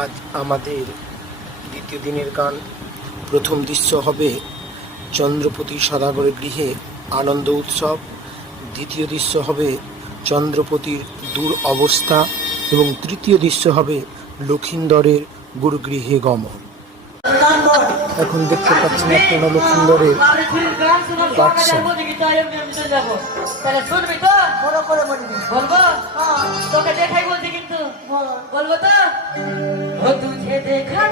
আজ আমাদের দ্বিতীয় দিনের গান। প্রথম দৃশ্য হবে চন্দ্রপতি সদাগরের গৃহে আনন্দ উৎসব। দ্বিতীয় দৃশ্য হবে চন্দ্রপতির দূর অবস্থা এবং তৃতীয় দৃশ্য হবে লক্ষিন্দরের গুরুগৃহে গমন। এখন দেখতে পাচ্ছেন আপনারা লক্ষিন্দরের বাদশা। তোকে দেখাই বলছি কিন্তু বলবো তো তুঝে দেখা